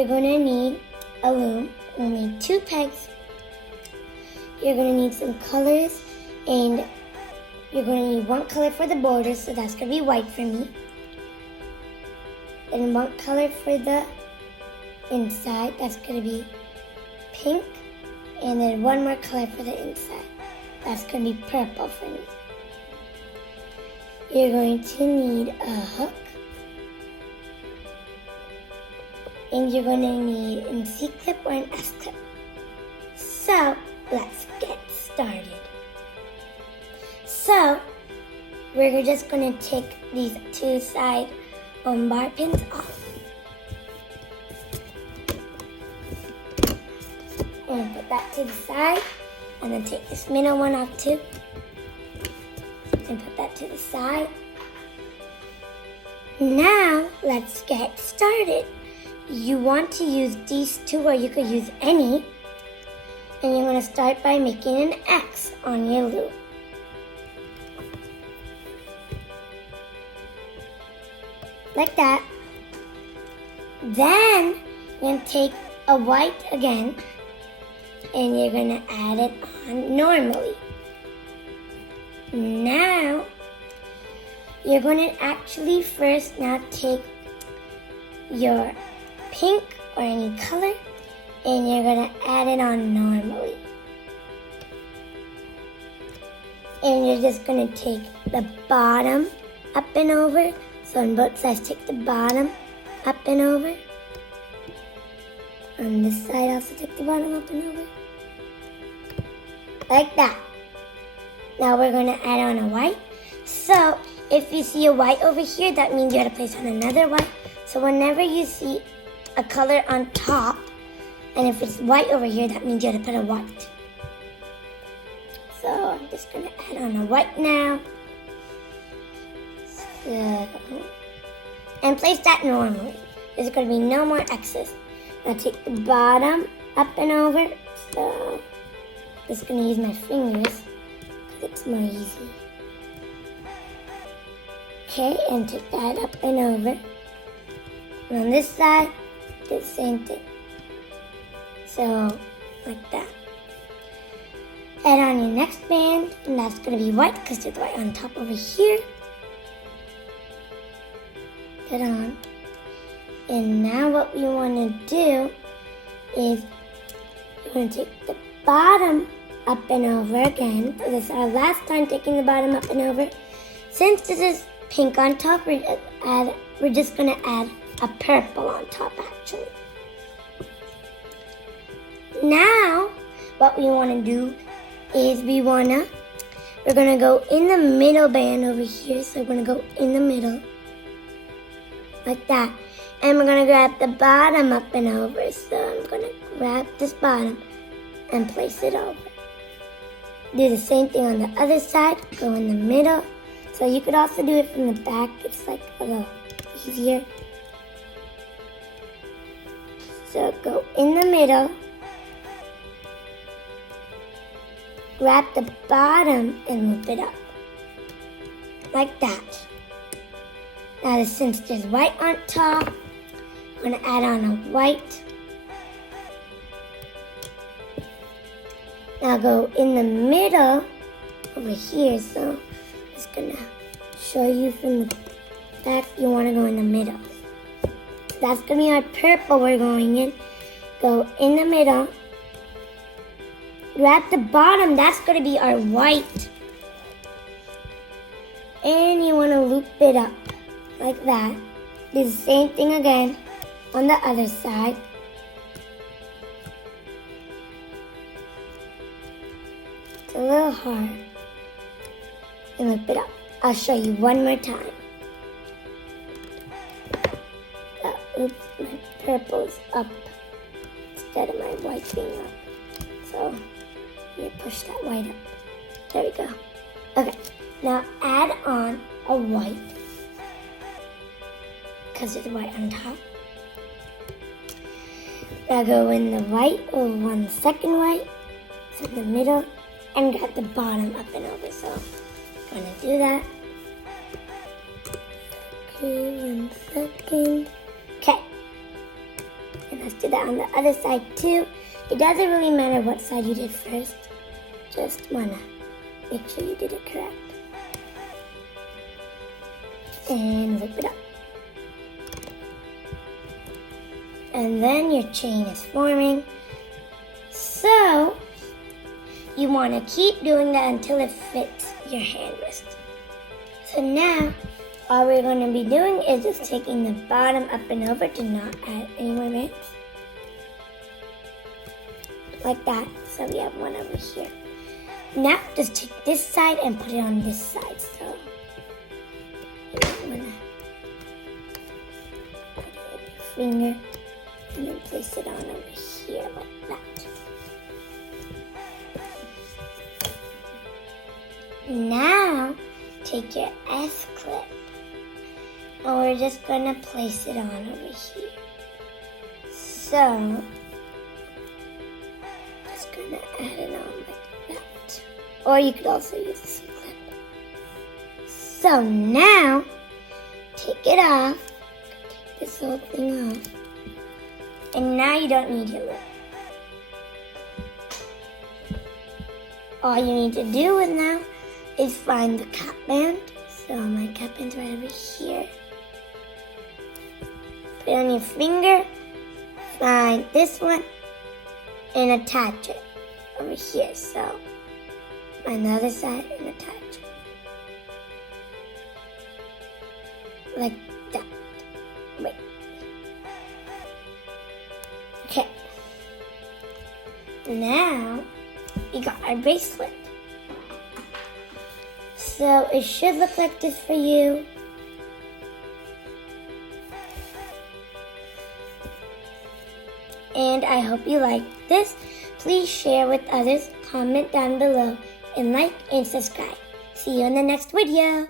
you're going to need a loom. You'll need 2 pegs. You're going to need some colors, and you're going to need 1 color for the border, so that's going to be white for me. And 1 color for the inside, that's going to be pink. And then 1 more color for the inside, that's going to be purple for me. You're going to need a hook. And you're going to need an C-clip or an S-clip. So, let's get started. So, we're just going to take these 2 side bar pins off. And put that to the side. And then take this middle one off too. And put that to the side. Now, let's get started. You want to use these 2, or you could use any. And you're going to start by making an X on your loop. Like that. Then, you're going to take a white again. And you're going to add it on normally. Now, you're going to actually first now take your pink or any color, and you're going to add it on normally. And you're just going to take the bottom up and over. So on both sides, take the bottom up and over. On this side, also take the bottom up and over. Like that. Now we're going to add on a white. So if you see a white over here, that means you have to place on another white. So whenever you see a color on top, and if it's white over here, that means you have to put a white. So I'm just going to add on a white now. So, and place that normally. There's going to be no more X's. Now take the bottom up and over. So I'm just going to use my fingers because it's more easy. Okay, and take that up and over. And on this side, do the same thing. So, like that. Add on your next band, and that's going to be white because there's white on top over here. Put on. And now what we want to do is we're going to take the bottom up and over again. So this is our last time taking the bottom up and over. Since this is pink on top, we're just going to add a purple on top actually. Now, what we want to do is we're going to go in the middle band over here. So we're going to go in the middle, like that. And we're going to grab the bottom up and over. So I'm going to grab this bottom and place it over. Do the same thing on the other side. Go in the middle. So you could also do it from the back. It's like a little easier. So go in the middle. Grab the bottom and loop it up. Like that. Now since there's white on top, I'm going to add on a white. Now go in the middle over here. So I'm just going to show you from the back. You want to go in the middle. That's going to be our purple we're going in. Go in the middle. Grab the bottom. That's going to be our white. And you want to loop it up like that. Do the same thing again on the other side. It's a little hard. And loop it up. I'll show you one more time. Oops, my purple's up instead of my white being up. So, you push that white up. There we go. Okay, now add on a white. Because there's white on top. Now go in the white over on the second white. So in the middle. And grab the bottom up and over. So, I'm going to do that. Okay, 1 second. Okay. And let's do that on the other side too. It doesn't really matter what side you did first. Just wanna make sure you did it correct. And loop it up. And then your chain is forming. So you want to keep doing that until it fits your hand wrist. So now all we're going to be doing is just taking the bottom up and over to not add any more bands. Like that. So we have one over here. Now just take this side and put it on this side. So I'm going to put it with your finger and then place it on over here like that. Now take your S clip and we're just going to place it on over here. So just going to add it on like that. Or you could also use a C clip. So now take it off. Take this whole thing off. And now you don't need your loop. All you need to do now is find the cap band. So my cap band's right over here. Put it on your finger. Find this one and attach it over here. So find the other side and attach it. Like that. Wait. Okay. Now we got our bracelet. So it should look like this for you. And I hope you like this. Please share with others, comment down below, and like and subscribe. See you in the next video.